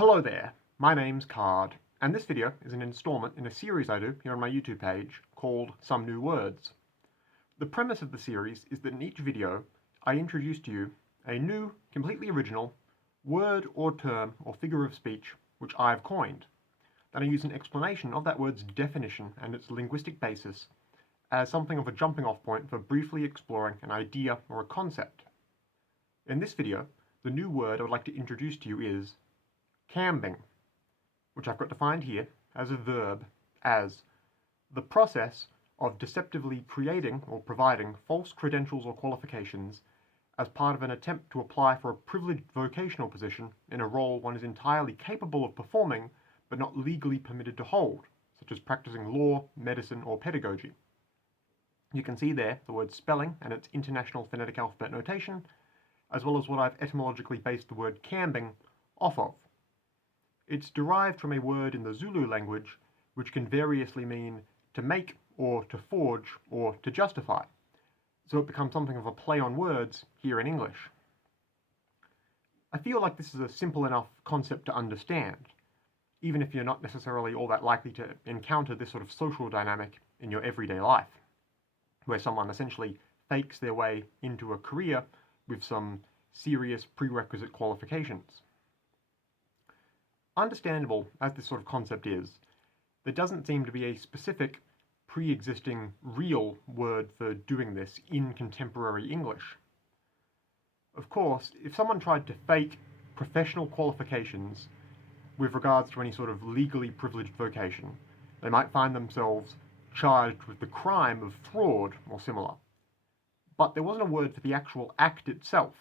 Hello there, my name's Card, and this video is an installment in a series I do here on my YouTube page called Some New Words. The premise of the series is that in each video I introduce to you a new, completely original word or term or figure of speech which I've coined. Then I use an explanation of that word's definition and its linguistic basis as something of a jumping off point for briefly exploring an idea or a concept. In this video, the new word I would like to introduce to you is Qambing, which I've got defined here as a verb as the process of deceptively creating or providing false credentials or qualifications as part of an attempt to apply for a privileged vocational position in a role one is entirely capable of performing but not legally permitted to hold, such as practicing law, medicine, or pedagogy. You can see there the word spelling and its international phonetic alphabet notation, as well as what I've etymologically based the word Qambing off of. It's derived from a word in the Zulu language which can variously mean to make or to forge or to justify, so it becomes something of a play on words here in English. I feel like this is a simple enough concept to understand, even if you're not necessarily all that likely to encounter this sort of social dynamic in your everyday life, where someone essentially fakes their way into a career with some serious prerequisite qualifications. Understandable as this sort of concept is, there doesn't seem to be a specific, pre-existing, real word for doing this in contemporary English. Of course, if someone tried to fake professional qualifications with regards to any sort of legally privileged vocation, they might find themselves charged with the crime of fraud or similar. But there wasn't a word for the actual act itself.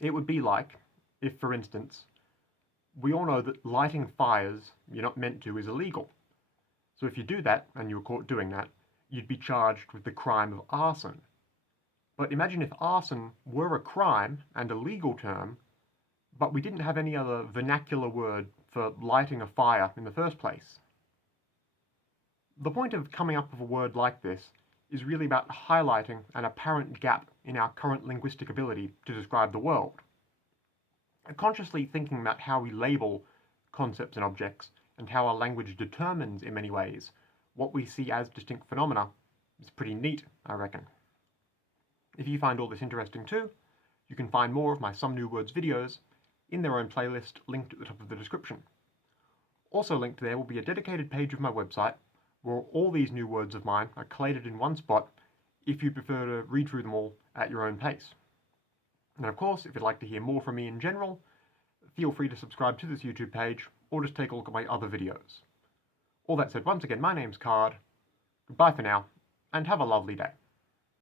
It would be like if, for instance, we all know that lighting fires you're not meant to is illegal. So if you do that, and you were caught doing that, you'd be charged with the crime of arson. But imagine if arson were a crime and a legal term, but we didn't have any other vernacular word for lighting a fire in the first place. The point of coming up with a word like this is really about highlighting an apparent gap in our current linguistic ability to describe the world. Consciously thinking about how we label concepts and objects, and how our language determines, in many ways, what we see as distinct phenomena is pretty neat, I reckon. If you find all this interesting too, you can find more of my Some New Words videos in their own playlist linked at the top of the description. Also linked there will be a dedicated page of my website where all these new words of mine are collated in one spot if you prefer to read through them all at your own pace. And of course, if you'd like to hear more from me in general, feel free to subscribe to this YouTube page, or just take a look at my other videos. All that said, once again, my name's Card, goodbye for now, and have a lovely day.